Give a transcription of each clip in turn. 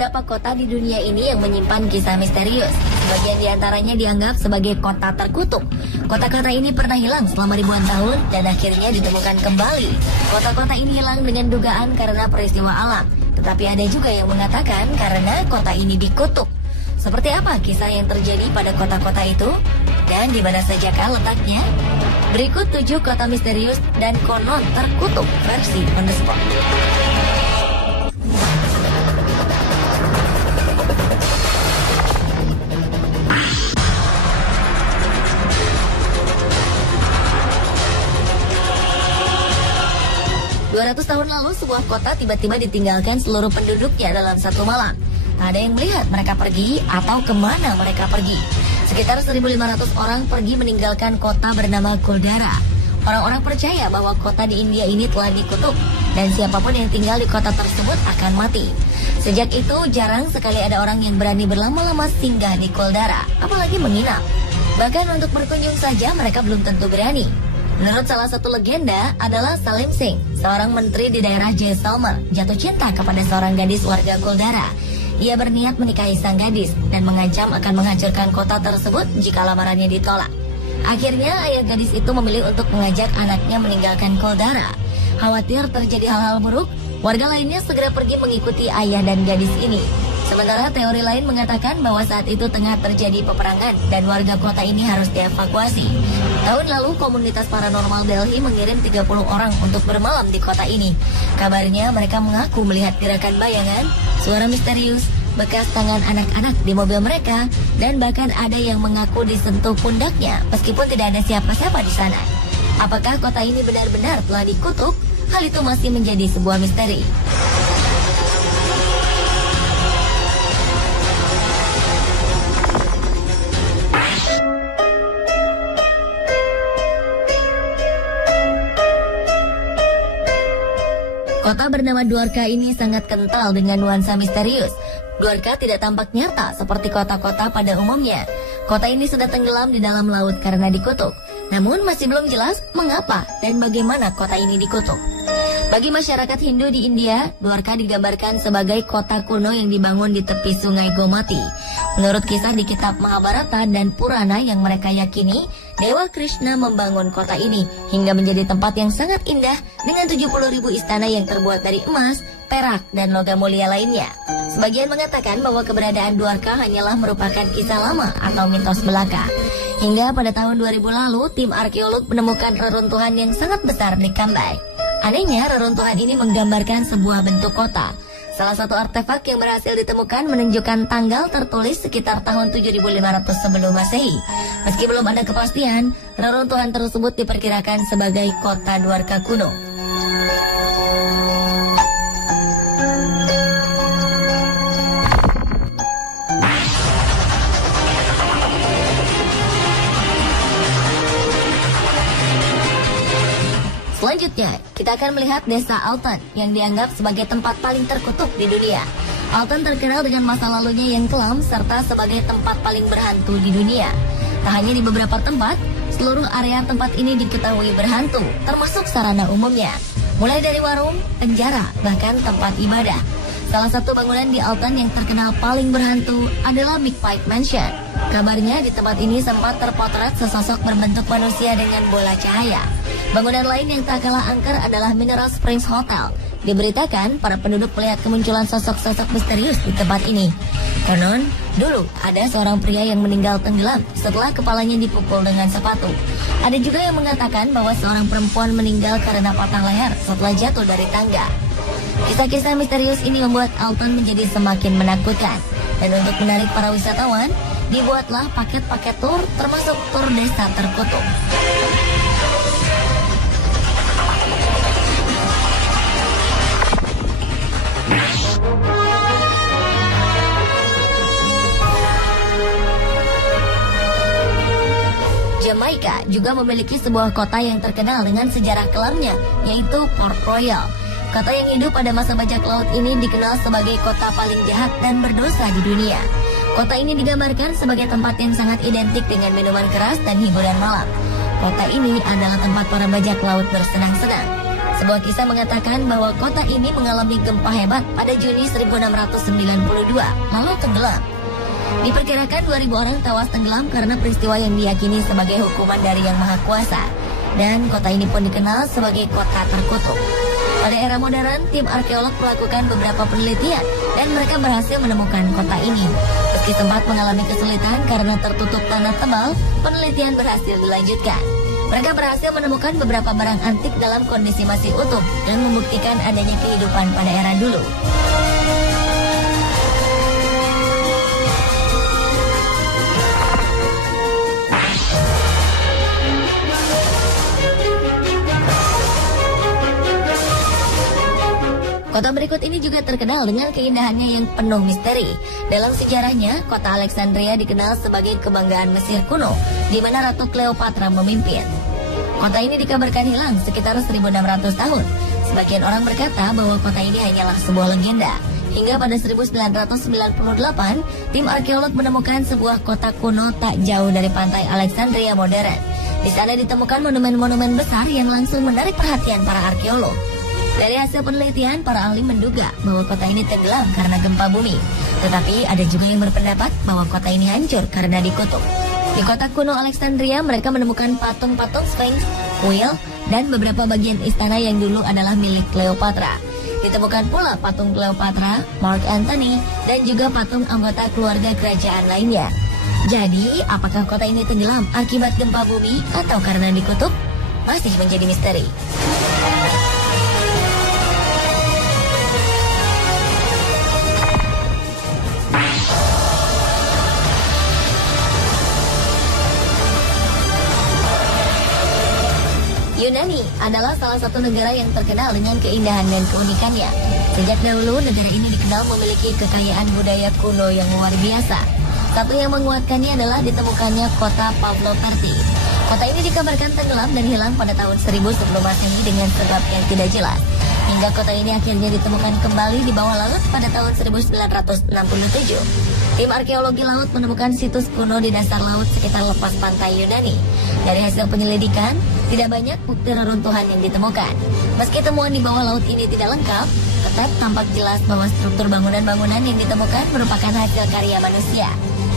beberapa kota di dunia ini yang menyimpan kisah misterius. Sebagian diantaranya dianggap sebagai kota terkutuk. Kota-kota ini pernah hilang selama ribuan tahun dan akhirnya ditemukan kembali. Kota-kota ini hilang dengan dugaan karena peristiwa alam. Tetapi ada juga yang mengatakan karena kota ini dikutuk. Seperti apa kisah yang terjadi pada kota-kota itu? Dan di mana sajakah letaknya? Berikut 7 kota misterius dan konon terkutuk versi on the spot. Tahun lalu sebuah kota tiba-tiba ditinggalkan seluruh penduduknya dalam satu malam. Tak ada yang melihat mereka pergi atau kemana mereka pergi. Sekitar 1.500 orang pergi meninggalkan kota bernama Kuldara. Orang-orang percaya bahwa kota di India ini telah dikutuk dan siapapun yang tinggal di kota tersebut akan mati. Sejak itu jarang sekali ada orang yang berani berlama-lama singgah di Kuldara, apalagi menginap. Bahkan untuk berkunjung saja mereka belum tentu berani. Menurut salah satu legenda adalah Salim Singh, seorang menteri di daerah Jaisalmer, jatuh cinta kepada seorang gadis warga Kuldara. Ia berniat menikahi sang gadis dan mengancam akan menghancurkan kota tersebut jika lamarannya ditolak. Akhirnya ayah gadis itu memilih untuk mengajak anaknya meninggalkan Kuldara. Khawatir terjadi hal-hal buruk, warga lainnya segera pergi mengikuti ayah dan gadis ini. Sementara teori lain mengatakan bahwa saat itu tengah terjadi peperangan dan warga kota ini harus dievakuasi. Tahun lalu komunitas paranormal Delhi mengirim 30 orang untuk bermalam di kota ini. Kabarnya mereka mengaku melihat gerakan bayangan, suara misterius, bekas tangan anak-anak di mobil mereka, dan bahkan ada yang mengaku disentuh pundaknya meskipun tidak ada siapa-siapa di sana. Apakah kota ini benar-benar telah dikutuk? Hal itu masih menjadi sebuah misteri. Kota bernama Dwarka ini sangat kental dengan nuansa misterius. Dwarka tidak tampak nyata seperti kota-kota pada umumnya. Kota ini sudah tenggelam di dalam laut karena dikutuk. Namun masih belum jelas mengapa dan bagaimana kota ini dikutuk. Bagi masyarakat Hindu di India, Dwarka digambarkan sebagai kota kuno yang dibangun di tepi sungai Gomati. Menurut kisah di kitab Mahabharata dan Purana yang mereka yakini, Dewa Krishna membangun kota ini hingga menjadi tempat yang sangat indah dengan 70.000 istana yang terbuat dari emas, perak, dan logam mulia lainnya. Sebagian mengatakan bahwa keberadaan Dwarka hanyalah merupakan kisah lama atau mitos belaka. Hingga pada tahun 2000 lalu, tim arkeolog menemukan reruntuhan yang sangat besar di Kambai. Anehnya, reruntuhan ini menggambarkan sebuah bentuk kota. Salah satu artefak yang berhasil ditemukan menunjukkan tanggal tertulis sekitar tahun 7500 sebelum Masehi. Meski belum ada kepastian, reruntuhan tersebut diperkirakan sebagai kota Dwarka kuno. Selanjutnya, kita akan melihat desa Altan yang dianggap sebagai tempat paling terkutuk di dunia. Altan terkenal dengan masa lalunya yang kelam serta sebagai tempat paling berhantu di dunia. Tak hanya di beberapa tempat, seluruh area tempat ini diketahui berhantu, termasuk sarana umumnya. Mulai dari warung, penjara, bahkan tempat ibadah. Salah satu bangunan di Altan yang terkenal paling berhantu adalah Big Pipe Mansion. Kabarnya di tempat ini sempat terpotret sesosok berbentuk manusia dengan bola cahaya. Bangunan lain yang tak kalah angker adalah Mineral Springs Hotel. Diberitakan para penduduk melihat kemunculan sosok-sosok misterius di tempat ini. Konon, dulu ada seorang pria yang meninggal tenggelam setelah kepalanya dipukul dengan sepatu. Ada juga yang mengatakan bahwa seorang perempuan meninggal karena patah leher setelah jatuh dari tangga. Kisah-kisah misterius ini membuat Alton menjadi semakin menakutkan. Dan untuk menarik para wisatawan, dibuatlah paket-paket tur termasuk tur desa terkutuk. Jamaika juga memiliki sebuah kota yang terkenal dengan sejarah kelamnya, yaitu Port Royal. Kota yang hidup pada masa bajak laut ini dikenal sebagai kota paling jahat dan berdosa di dunia. Kota ini digambarkan sebagai tempat yang sangat identik dengan minuman keras dan hiburan malam. Kota ini adalah tempat para bajak laut bersenang-senang. Sebuah kisah mengatakan bahwa kota ini mengalami gempa hebat pada Juni 1692, lalu tenggelam. Diperkirakan 2.000 orang tewas tenggelam karena peristiwa yang diyakini sebagai hukuman dari Yang Maha Kuasa. Dan kota ini pun dikenal sebagai kota terkutuk. Pada era modern, tim arkeolog melakukan beberapa penelitian dan mereka berhasil menemukan kota ini. Meski sempat mengalami kesulitan karena tertutup tanah tebal, penelitian berhasil dilanjutkan. Mereka berhasil menemukan beberapa barang antik dalam kondisi masih utuh dan membuktikan adanya kehidupan pada era dulu. Kota berikut ini juga terkenal dengan keindahannya yang penuh misteri. Dalam sejarahnya, kota Alexandria dikenal sebagai kebanggaan Mesir kuno, di mana Ratu Cleopatra memimpin. Kota ini dikabarkan hilang sekitar 1.600 tahun. Sebagian orang berkata bahwa kota ini hanyalah sebuah legenda. Hingga pada 1998, tim arkeolog menemukan sebuah kota kuno tak jauh dari pantai Alexandria modern. Di sana ditemukan monumen-monumen besar yang langsung menarik perhatian para arkeolog. Dari hasil penelitian, para ahli menduga bahwa kota ini tenggelam karena gempa bumi. Tetapi ada juga yang berpendapat bahwa kota ini hancur karena dikutuk. Di kota kuno Alexandria, mereka menemukan patung-patung Sphinx, kuil, dan beberapa bagian istana yang dulu adalah milik Cleopatra. Ditemukan pula patung Cleopatra, Mark Antony, dan juga patung anggota keluarga kerajaan lainnya. Jadi, apakah kota ini tenggelam akibat gempa bumi atau karena dikutuk? Masih menjadi misteri. Yunani adalah salah satu negara yang terkenal dengan keindahan dan keunikannya. Sejak dahulu, negara ini dikenal memiliki kekayaan budaya kuno yang luar biasa. Satu yang menguatkannya adalah ditemukannya kota Pavloperti. Kota ini dikabarkan tenggelam dan hilang pada tahun 1000 sebelum Masehi dengan sebab yang tidak jelas. Hingga kota ini akhirnya ditemukan kembali di bawah laut pada tahun 1967. Tim arkeologi laut menemukan situs kuno di dasar laut sekitar lepas pantai Yunani. Dari hasil penyelidikan, tidak banyak bukti reruntuhan yang ditemukan. Meski temuan di bawah laut ini tidak lengkap, tetap tampak jelas bahwa struktur bangunan-bangunan yang ditemukan merupakan hasil karya manusia.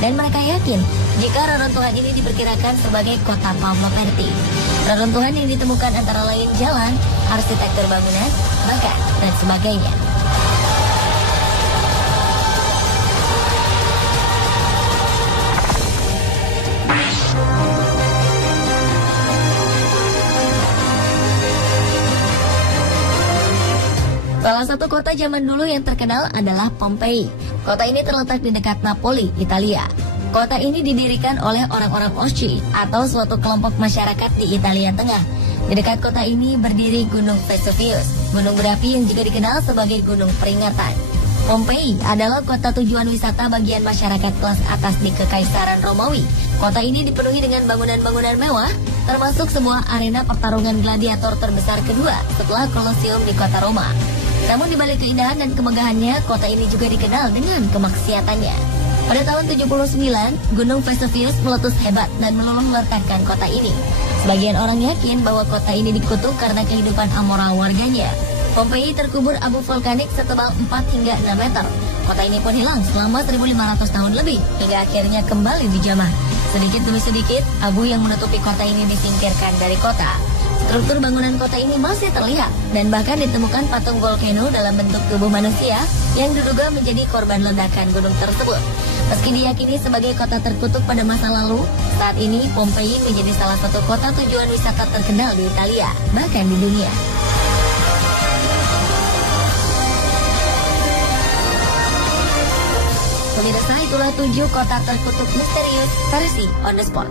Dan mereka yakin jika reruntuhan ini diperkirakan sebagai kota Pavloperti. Reruntuhan yang ditemukan antara lain jalan, arsitektur bangunan, bahkan dan sebagainya. Salah satu kota zaman dulu yang terkenal adalah Pompei. Kota ini terletak di dekat Napoli, Italia. Kota ini didirikan oleh orang-orang Osci atau suatu kelompok masyarakat di Italia Tengah. Di dekat kota ini berdiri Gunung Vesuvius, gunung berapi yang juga dikenal sebagai Gunung Peringatan. Pompei adalah kota tujuan wisata bagian masyarakat kelas atas di Kekaisaran Romawi. Kota ini dipenuhi dengan bangunan-bangunan mewah, termasuk sebuah arena pertarungan gladiator terbesar kedua setelah Kolosium di kota Roma. Namun di balik keindahan dan kemegahannya, kota ini juga dikenal dengan kemaksiatannya. Pada tahun 79, Gunung Vesuvius meletus hebat dan meluluh-lantakkan kota ini. Sebagian orang yakin bahwa kota ini dikutuk karena kehidupan amoral warganya. Pompei terkubur abu vulkanik setebal 4 hingga 6 meter. Kota ini pun hilang selama 1.500 tahun lebih, hingga akhirnya kembali dijamah. Sedikit demi sedikit, abu yang menutupi kota ini disingkirkan dari kota. Struktur bangunan kota ini masih terlihat dan bahkan ditemukan patung volcano dalam bentuk tubuh manusia yang diduga menjadi korban ledakan gunung tersebut. Meski diyakini sebagai kota terkutuk pada masa lalu, saat ini Pompei menjadi salah satu kota tujuan wisata terkenal di Italia, bahkan di dunia. Pemirsa, itulah 7 kota terkutuk misterius versi On The Spot.